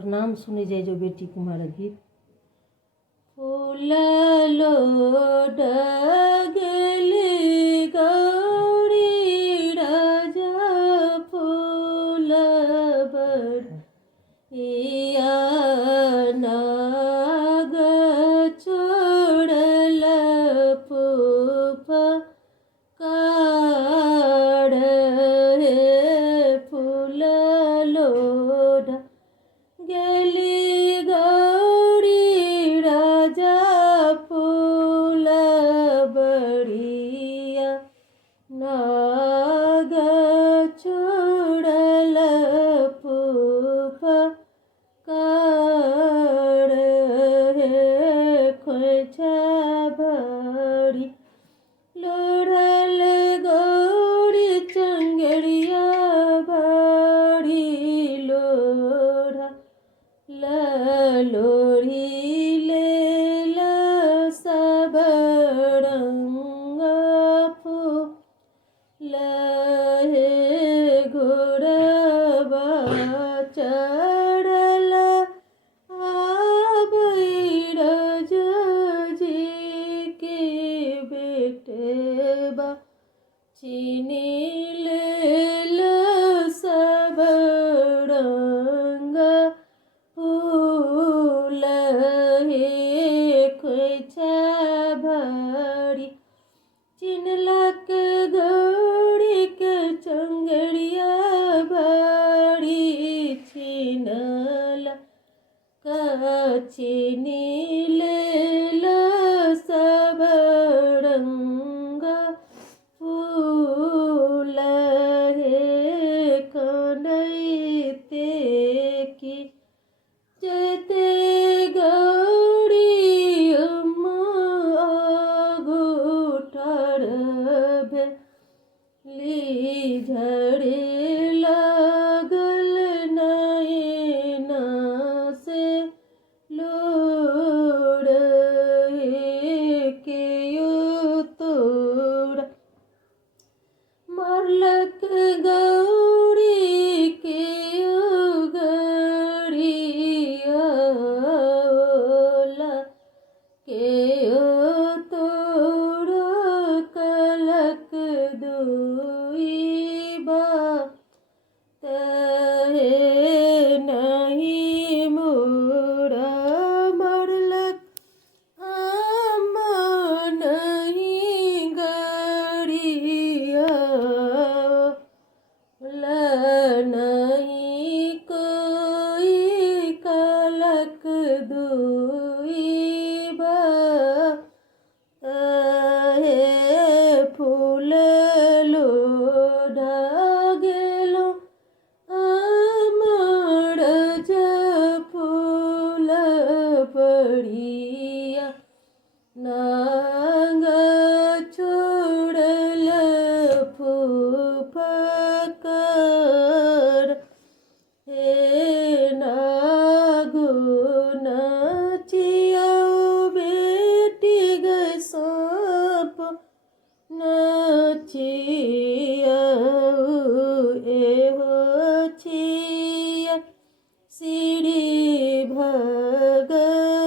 प्रणाम सुने जाए जो बेटी कुमार गीत। फूल लोड गेली गौरी राजा फूल बड़िया नाग छोड़ल फूफकार हे फूल लोड गेली गौरी राजा फूल बड़िया नाग छोड़ल फूफकार हे खोइछा भरी लोढ़ल गौरी चंगड़िया भरी लोढ़ा लोढ़ी लेल सब रंग फूल हे घोड़बा चढ़ल आबैरज जी के बेटबा चीनी लेल सब रंग फूल हे खोइछा भरी चिन्हलक गौरी के चंगड़िया भरी चिन्हलक चीनी लेल सब रंग फूल हे कनैते की जते गौरी आगूठार भेली झड़े लागल नैना से लोड़ केयो तोड़ मारलक गौरी केयो गड़िया केयो तोड़ कलक दुई बात हे नहीं मोरा मरलक आमा नहीं गड़िया नहीं कोई कलक दुई बात हे फूल लोढ़ा गेलो आमर फूल बड़िया नाग छोड़ल फूफकार हे नागो नाचियाओ बेटी गए सांप नाचियाओ एहो छिया श्री भगवान।